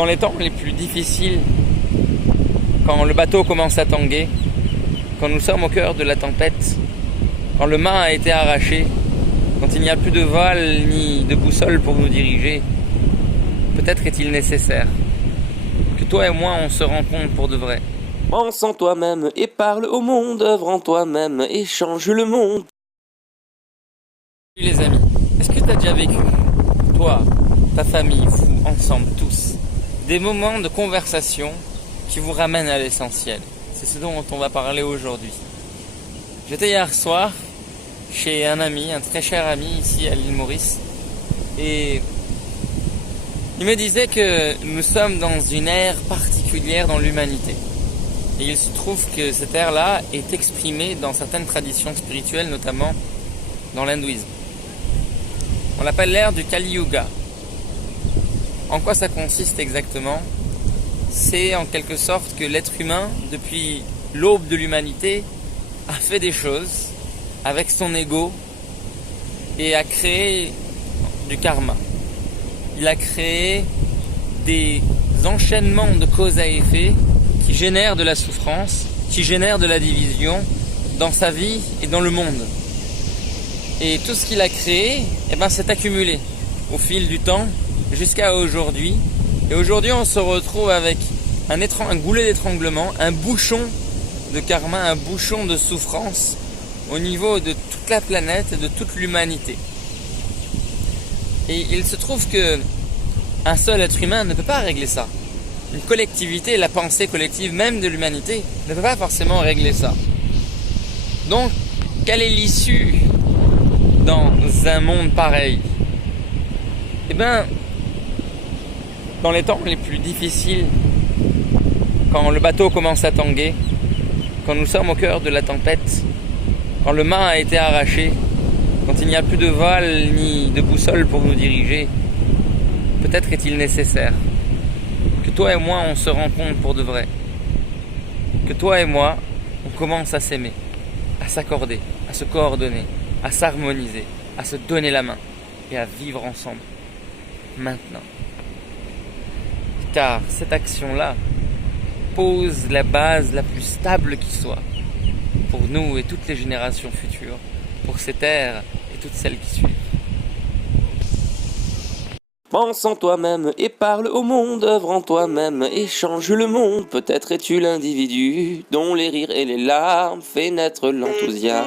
Dans les temps les plus difficiles, quand le bateau commence à tanguer, quand nous sommes au cœur de la tempête, quand le mât a été arraché, quand il n'y a plus de voile ni de boussole pour nous diriger, peut-être est-il nécessaire que toi et moi on se rencontre pour de vrai. Pense en toi-même et parle au monde, œuvre en toi-même et change le monde. Salut les amis, est-ce que tu as déjà vécu, toi, ta famille, vous, ensemble, tous, des moments de conversation qui vous ramènent à l'essentiel? C'est ce dont on va parler aujourd'hui. J'étais hier soir chez un ami, un très cher ami ici à l'île Maurice, et il me disait que nous sommes dans une ère particulière dans l'humanité. Et il se trouve que cette ère-là est exprimée dans certaines traditions spirituelles, notamment dans l'hindouisme. On l'appelle l'ère du Kali Yuga. En quoi ça consiste exactement? C'est en quelque sorte que l'être humain, depuis l'aube de l'humanité, a fait des choses avec son ego et a créé du karma. Il a créé des enchaînements de cause à effet qui génèrent de la souffrance, qui génèrent de la division dans sa vie et dans le monde. Et tout ce qu'il a créé, s'est accumulé au fil du temps jusqu'à aujourd'hui. Et aujourd'hui, on se retrouve avec un goulet d'étranglement, un bouchon de karma, un bouchon de souffrance au niveau de toute la planète et de toute l'humanité. Et il se trouve que un seul être humain ne peut pas régler ça. Une collectivité, la pensée collective même de l'humanité, ne peut pas forcément régler ça. Donc, quelle est l'issue dans un monde pareil? Dans les temps les plus difficiles, quand le bateau commence à tanguer, quand nous sommes au cœur de la tempête, quand le mât a été arraché, quand il n'y a plus de voile ni de boussole pour nous diriger, peut-être est-il nécessaire que toi et moi on se rencontre pour de vrai. Que toi et moi on commence à s'aimer, à s'accorder, à se coordonner, à s'harmoniser, à se donner la main et à vivre ensemble. Maintenant. Car cette action-là pose la base la plus stable qui soit pour nous et toutes les générations futures, pour cette ère et toutes celles qui suivent. Pense en toi-même et parle au monde, œuvre en toi-même et change le monde. Peut-être es-tu l'individu dont les rires et les larmes fait naître l'enthousiasme.